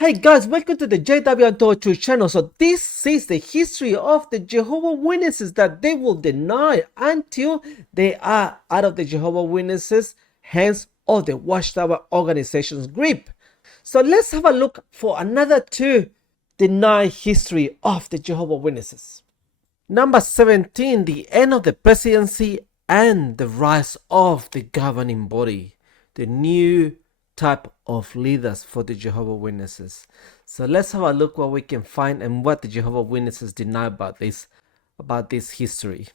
Hey guys, welcome to the JW Untold Truth channel. So this is the history of the Jehovah Witnesses that they will deny until they are out of the Jehovah Witnesses, hence of the Watchtower organization's grip. So let's have a look for another two deny history of the Jehovah Witnesses. Number 17, the end of the presidency and the rise of the governing body. The new type of leaders for the Jehovah Witnesses. So let's have a look what we can find and what the Jehovah Witnesses deny about this history.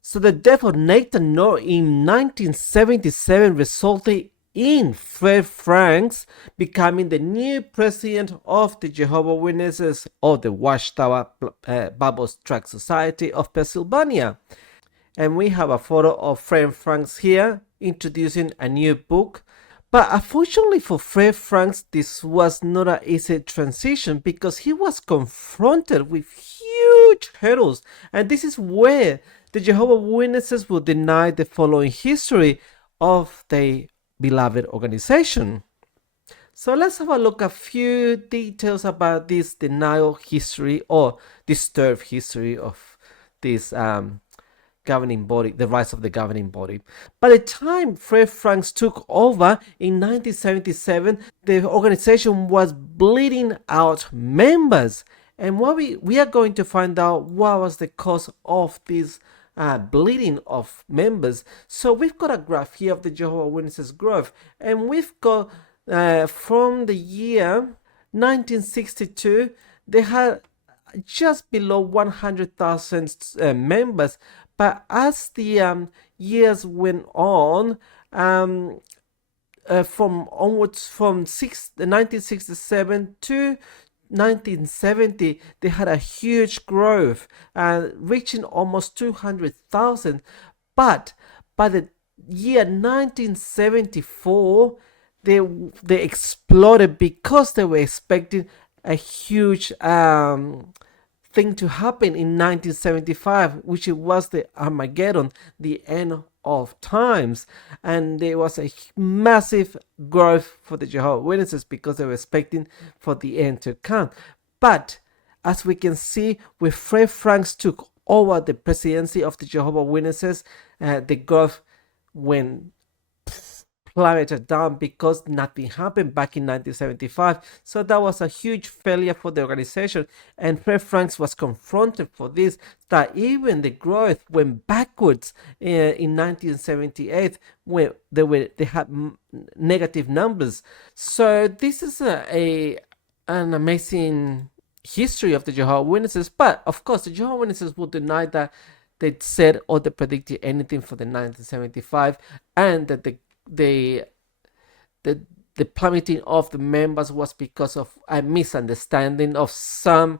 So the death of Nathan Noor in 1977 resulted in Fred Franks becoming the new president of the Jehovah Witnesses of the Watchtower Bible Tract Society of Pennsylvania. And we have a photo of Fred Franks here introducing a new book. But unfortunately for Fred Franks, this was not an easy transition because he was confronted with huge hurdles. And this is where the Jehovah Witnesses will deny the following history of the beloved organization. So let's have a look at a few details about this denial history or disturbed history of this governing body, the rise of the governing body. By the time Fred Franks took over in 1977, the organization was bleeding out members. And what we are going to find out what was the cause of this bleeding of members. So we've got a graph here of the Jehovah Witnesses growth, and we've got from the year 1962, they had just below 100,000 members. But as the years went on, from 1967 to 1970, they had a huge growth, reaching almost 200,000. But by the year 1974, they exploded because they were expecting a huge thing to happen in 1975, which was the Armageddon, the end of times. And there was a massive growth for the Jehovah's Witnesses because they were expecting for the end to come. But as we can see, when Fred Franks took over the presidency of the Jehovah's Witnesses, the growth went plummeted down because nothing happened back in 1975. So that was a huge failure for the organization, and Fred Franks was confronted for this, that even the growth went backwards in 1978 when they had negative numbers. So this is an amazing history of the Jehovah's Witnesses. But of course, the Jehovah's Witnesses will deny that they said or they predicted anything for the 1975, and that the plummeting of the members was because of a misunderstanding of some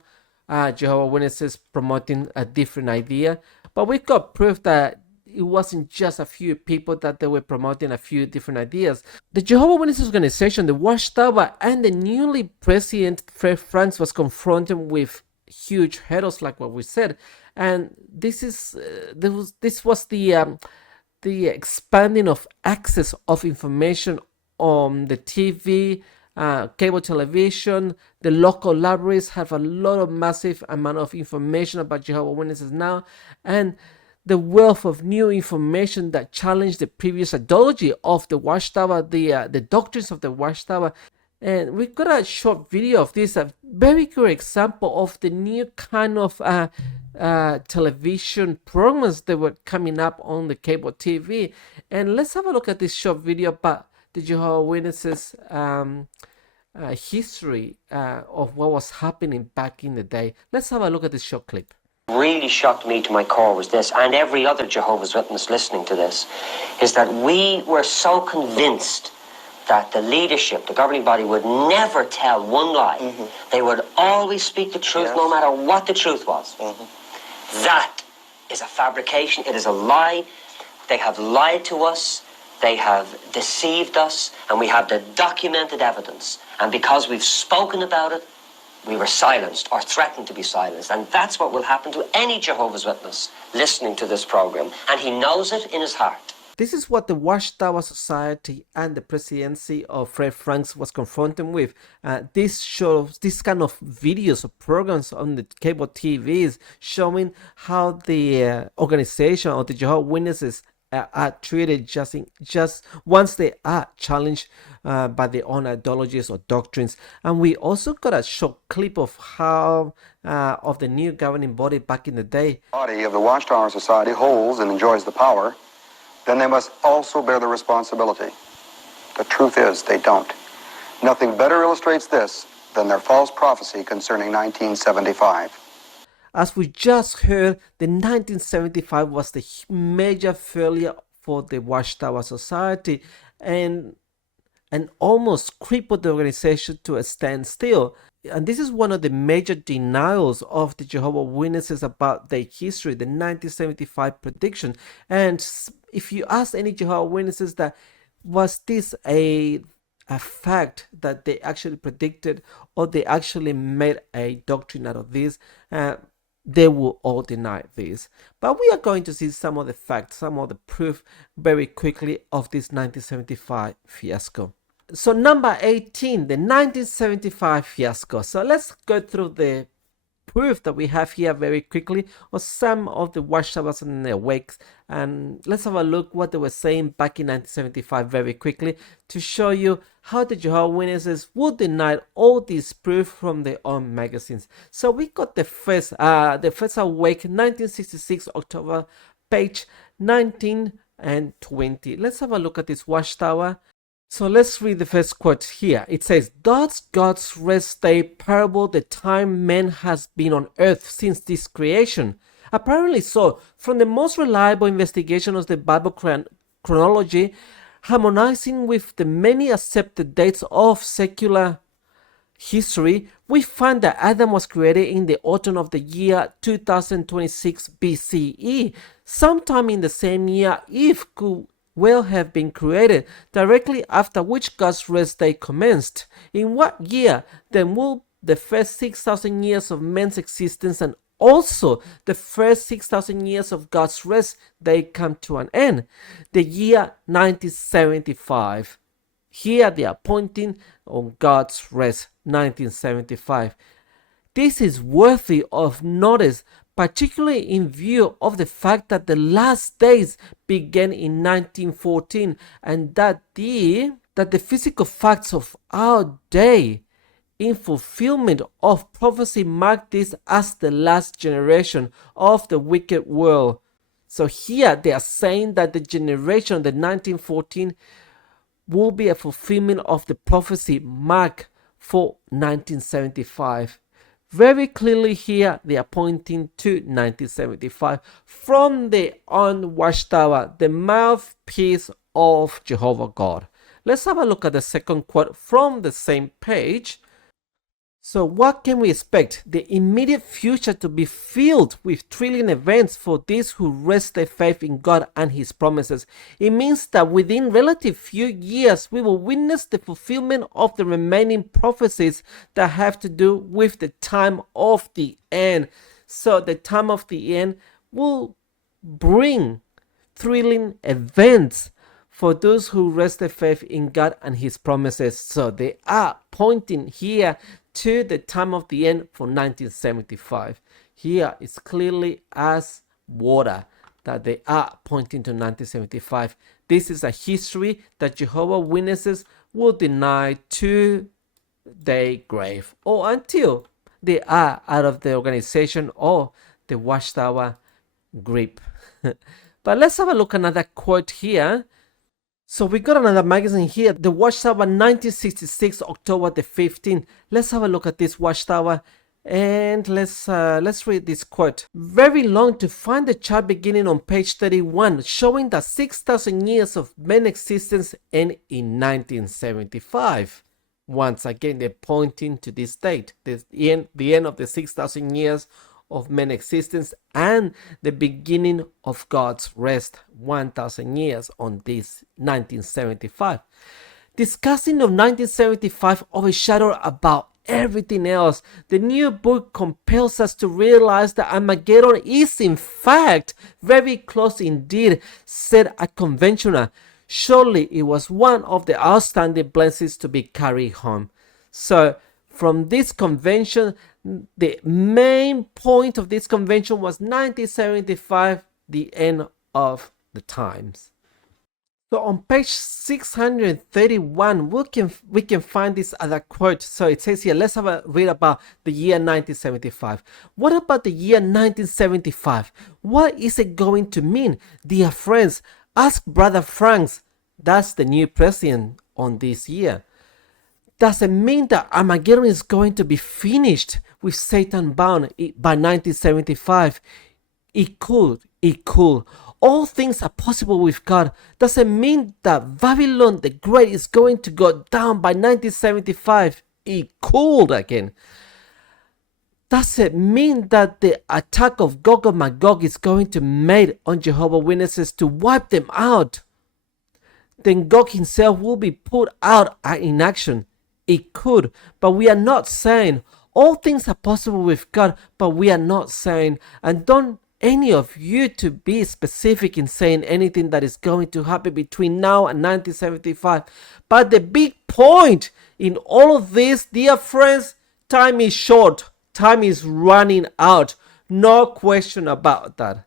Jehovah's Witnesses promoting a different idea. But we got proof that it wasn't just a few people that they were promoting a few different ideas. The Jehovah's Witnesses organization, the Watchtower, and the newly president Fred Franks was confronted with huge hurdles, like what we said. And this was the expanding of access of information on the TV, cable television. The local libraries have a lot of massive amount of information about Jehovah's Witnesses now, and the wealth of new information that challenged the previous ideology of the Watchtower, the doctrines of the Watchtower. And we've got a short video of this, a very good example of the new kind of television programs that were coming up on the cable TV. And let's have a look at this short video about the Jehovah's Witnesses history of what was happening back in the day. Let's have a look at this short clip. Really shocked me to my core was this, and every other Jehovah's Witness listening to this, is that we were so convinced that the leadership, the governing body, would never tell one lie. Mm-hmm. They would always speak the truth, yes, no matter what the truth was. Mm-hmm. That is a fabrication. It is a lie. They have lied to us. They have deceived us. And we have the documented evidence. And because we've spoken about it, we were silenced or threatened to be silenced. And that's what will happen to any Jehovah's Witness listening to this program. And he knows it in his heart. This is what the Watchtower Society and the presidency of Fred Franks was confronted with. This kind of videos or programs on the cable TVs showing how the organization of the Jehovah's Witnesses are treated just once they are challenged by their own ideologies or doctrines. And we also got a short clip of how of the new governing body back in the day. Body of the Watchtower Society holds and enjoys the power, then they must also bear the responsibility. The truth is, they don't. Nothing better illustrates this than their false prophecy concerning 1975. As we just heard, the 1975 was the major failure for the Watchtower Society and almost crippled the organization to a standstill. And this is one of the major denials of the Jehovah's Witnesses about their history, the 1975 prediction. And if you ask any Jehovah's Witnesses that was this a fact that they actually predicted or they actually made a doctrine out of this, they will all deny this. But we are going to see some of the facts, some of the proof very quickly of this 1975 fiasco. So number 18, the 1975 fiasco. So let's go through the proof that we have here very quickly of some of the Watchtowers and their wakes, and let's have a look what they were saying back in 1975 very quickly to show you how the Jehovah's Witnesses would deny all these proof from their own magazines. So we got the first awake 1966 October, page 19 and 20. Let's have a look at this Watchtower. So let's read the first quote here. It says, "Does God's rest day parable the time man has been on earth since this creation? Apparently so. From the most reliable investigation of the Bible chronology, harmonizing with the many accepted dates of secular history, we find that Adam was created in the autumn of the year 2026 BCE. Sometime in the same year, Eve could well have been created, directly after which God's rest day commenced. In what year then will the first 6,000 years of man's existence and also the first 6,000 years of God's rest day come to an end? The year 1975. Here they are pointing on God's rest, 1975. This is worthy of notice, particularly in view of the fact that the last days began in 1914 and that the physical facts of our day in fulfillment of prophecy mark this as the last generation of the wicked world. So here they are saying that the generation, the 1914, will be a fulfillment of the prophecy mark for 1975. Very clearly here they are pointing to 1975 from the on Watchtower, the mouthpiece of Jehovah God. Let's have a look at the second quote from the same page. So what can we expect? The immediate future to be filled with thrilling events for these who rest their faith in God and His promises. It means that within relative few years we will witness the fulfillment of the remaining prophecies that have to do with the time of the end. So the time of the end will bring thrilling events for those who rest their faith in God and His promises. So they are pointing here to the time of the end for 1975. Here is clearly as water that they are pointing to 1975. This is a history that Jehovah's Witnesses will deny to their grave or until they are out of the organization or the Watchtower grip. But let's have a look at another quote here. So we got another magazine here, the Watchtower 1966 October the 15th. Let's have a look at this Watchtower and let's read this quote. Very long to find the chart beginning on page 31 showing that 6,000 years of man's existence end in 1975. Once again they're pointing to this date, the end of the 6,000 years of man's existence and the beginning of God's rest, 1,000 years on this 1975. Discussing of 1975 overshadowed about everything else. The new book compels us to realize that Armageddon is in fact very close indeed, said a conventional. Surely it was one of the outstanding blessings to be carried home. So from this convention, the main point of this convention was 1975, the end of the times. So on page 631, we can find this other quote. So it says here, let's have a read about the year 1975. What about the year 1975? What is it going to mean? Dear friends, ask Brother Franks. That's the new president on this year. Does it mean that Armageddon is going to be finished with Satan bound by 1975? It could. All things are possible with God. Does it mean that Babylon the Great is going to go down by 1975? It could again. Does it mean that the attack of Gog and Magog is going to be made on Jehovah's Witnesses to wipe them out? Then Gog himself will be put out in action. It could, but we are not saying. All things are possible with God, but we are not saying. And don't any of you to be specific in saying anything that is going to happen between now and 1975. But the big point in all of this, dear friends, time is short. Time is running out. No question about that.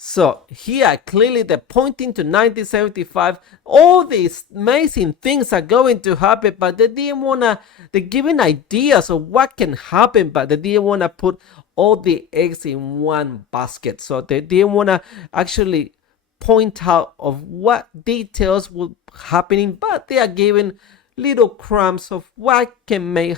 So here clearly they're pointing to 1975. All these amazing things are going to happen, but they didn't wanna. They're giving ideas of what can happen, but they didn't wanna put all the eggs in one basket. So they didn't wanna actually point out of what details will happening, but they are giving little crumbs of what may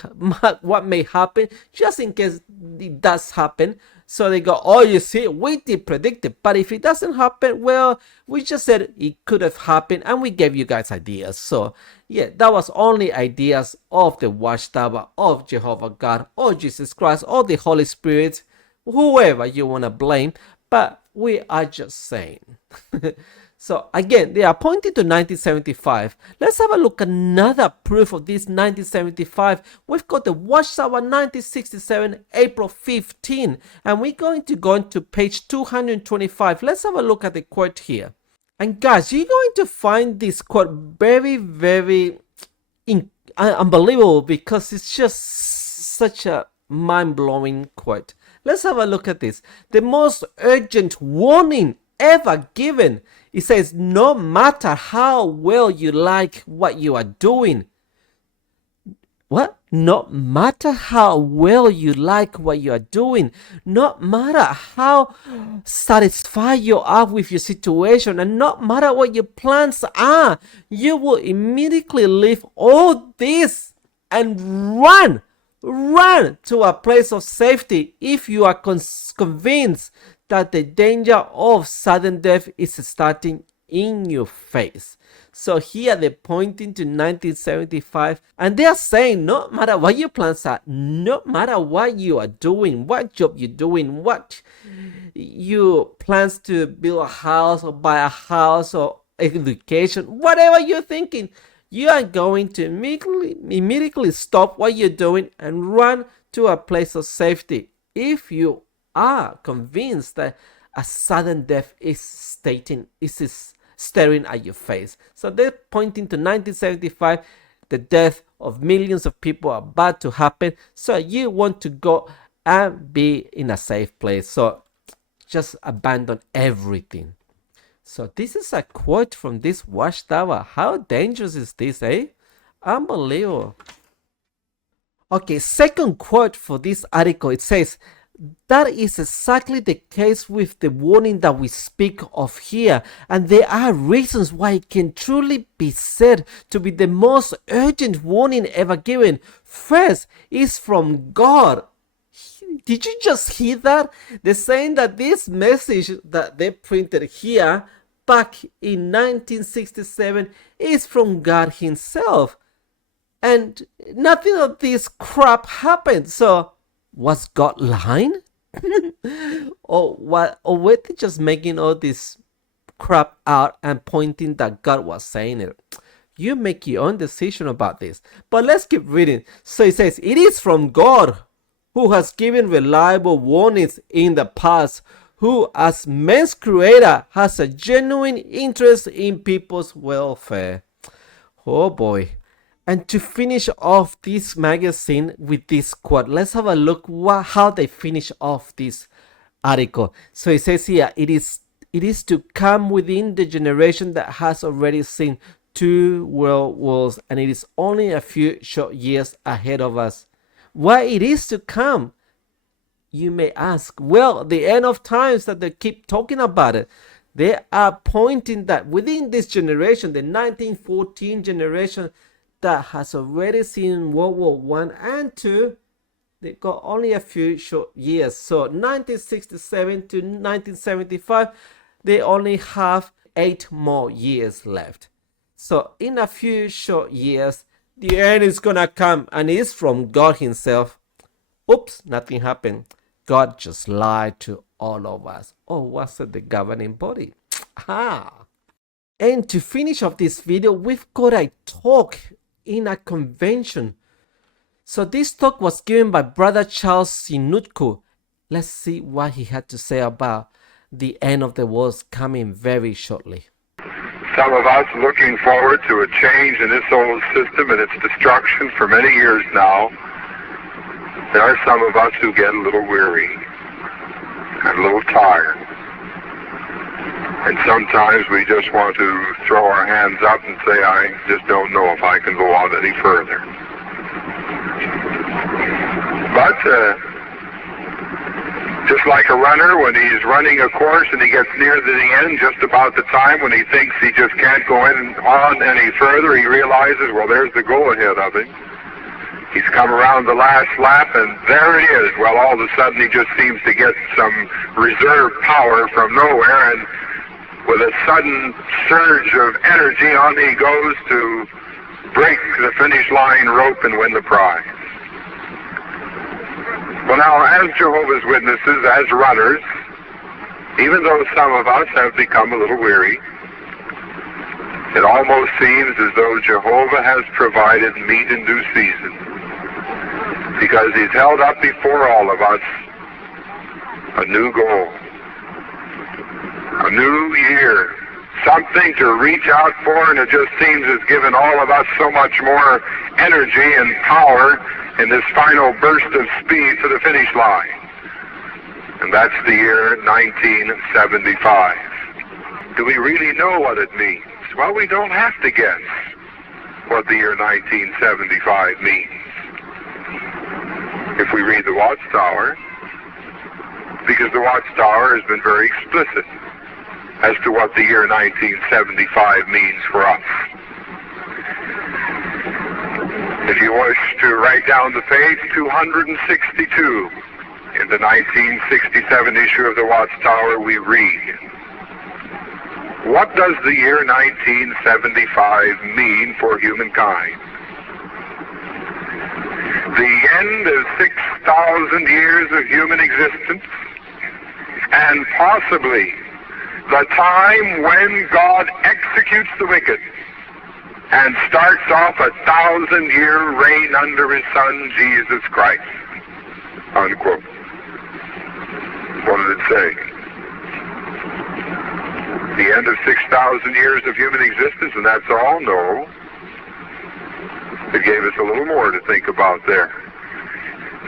happen, just in case it does happen. So they go, oh, you see, we did predict it. But if it doesn't happen, well, we just said it could have happened and we gave you guys ideas. So yeah, that was only ideas of the Watchtower, of Jehovah God, or Jesus Christ, or the Holy Spirit, whoever you want to blame. But we are just saying. So again, they are pointing to 1975. Let's have a look at another proof of this 1975. We've got the Watchtower 1967, April 15. And we're going to go into page 225. Let's have a look at the quote here. And guys, you're going to find this quote very, very unbelievable, because it's just such a mind-blowing quote. Let's have a look at this. The most urgent warning ever given. It says, no matter how well you like what you are doing. What? No matter how well you like what you are doing, no matter how satisfied you are with your situation, and no matter what your plans are, you will immediately leave all this and run to a place of safety if you are convinced that the danger of sudden death is starting in your face. So here they're pointing to 1975, and they are saying no matter what your plans are, no matter what you are doing, what job you're doing, what you plans to build a house or buy a house or education, whatever you're thinking, you are going to immediately stop what you're doing and run to a place of safety if you are convinced that a sudden death is staring at your face. So they're pointing to 1975, the death of millions of people are about to happen. So you want to go and be in a safe place. So just abandon everything. So this is a quote from this Watchtower. How dangerous is this, eh? Unbelievable. Okay, second quote for this article. It says, that is exactly the case with the warning that we speak of here, and there are reasons why it can truly be said to be the most urgent warning ever given. First, is from God. Did you just hear that? They're saying that this message that they printed here back in 1967 is from God himself, and nothing of this crap happened. So was God lying? Or what? Or were they just making all this crap out and pointing that God was saying it? You make your own decision about this. But let's keep reading. So it says, it is from God who has given reliable warnings in the past, who as man's creator has a genuine interest in people's welfare. Oh boy. And to finish off this magazine with this quote, let's have a look how they finish off this article. So it says here, it is to come within the generation that has already seen 2 world wars, and it is only a few short years ahead of us. Why it is to come? You may ask. Well, the end of times that they keep talking about it, they are pointing that within this generation, the 1914 generation that has already seen World War One and Two, they got only a few short years. So 1967 to 1975, they only have 8 more years left. So in a few short years, the end is gonna come, and it's from God himself. Oops, nothing happened. God just lied to all of us. Oh, was it the governing body? And to finish off this video, we've got a talk in a convention. So this talk was given by Brother Charles Sinutku. Let's see what he had to say about the end of the world coming very shortly. Some of us looking forward to a change in this old system and its destruction for many years now. There are some of us who get a little weary and a little tired. And sometimes we just want to throw our hands up and say, I just don't know if I can go on any further. But just like a runner, when he's running a course and he gets near to the end, just about the time when he thinks he just can't go on any further, he realizes, well, there's the goal ahead of him. He's come around the last lap, and there it is. Well, all of a sudden he just seems to get some reserve power from nowhere, and with a sudden surge of energy, on he goes to break the finish line rope and win the prize. Well, now, as Jehovah's Witnesses, as runners, even though some of us have become a little weary, it almost seems as though Jehovah has provided meat in due season, because he's held up before all of us a new goal, a new year, something to reach out for, and it just seems has given all of us so much more energy and power in this final burst of speed to the finish line. And that's the year 1975. Do we really know what it means? Well, we don't have to guess what the year 1975 means. If we read the Watchtower, because the Watchtower has been very explicit as to what the year 1975 means for us. If you wish to write down the page 262 in the 1967 issue of the Watchtower, we read, what does the year 1975 mean for humankind? The end of 6,000 years of human existence, and possibly the time when God executes the wicked and starts off a 1,000-year reign under his Son, Jesus Christ. Unquote. What did it say? The end of 6,000 years of human existence, and that's all? No. It gave us a little more to think about there.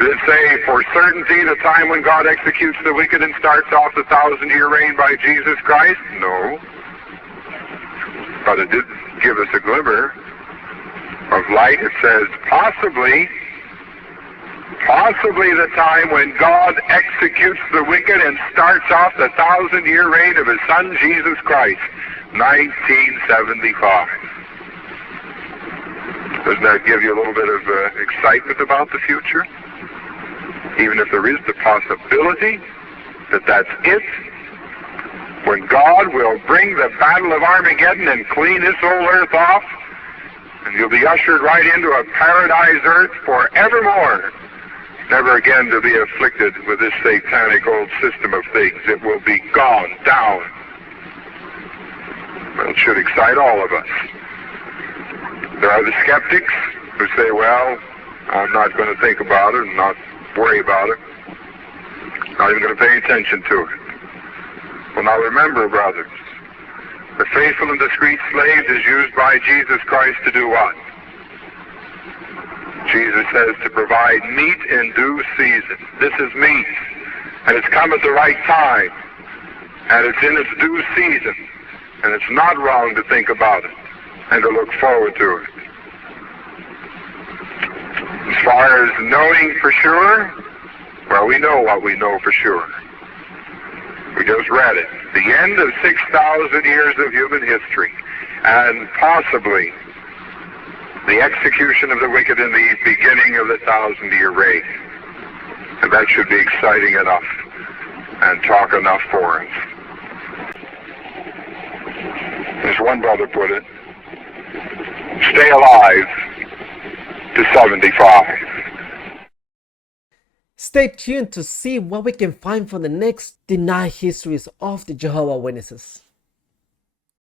Did it say for certainty the time when God executes the wicked and starts off the 1,000-year reign by Jesus Christ? No. But it did give us a glimmer of light. It says possibly the time when God executes the wicked and starts off the 1,000-year reign of his Son, Jesus Christ, 1975. Doesn't that give you a little bit of excitement about the future? Even if there is the possibility that that's it, when God will bring the battle of Armageddon and clean this whole earth off, and you'll be ushered right into a paradise earth forevermore, never again to be afflicted with this satanic old system of things. It will be gone down. Well, it should excite all of us. There are the skeptics who say, well, I'm not going to think about it and not worry about it. Not even going to pay attention to it. Well, now remember, brothers, the faithful and discreet slave is used by Jesus Christ to do what? Jesus says to provide meat in due season. This is meat, and it's come at the right time, and it's in its due season, and it's not wrong to think about it and to look forward to it. As far as knowing for sure, well, we know what we know for sure. We just read it. The end of 6,000 years of human history, and possibly the execution of the wicked in the beginning of the 1,000-year reign. And that should be exciting enough and talk enough for us. As one brother put it, stay alive to 75. Stay tuned to see what we can find from the next denied histories of the Jehovah's Witnesses.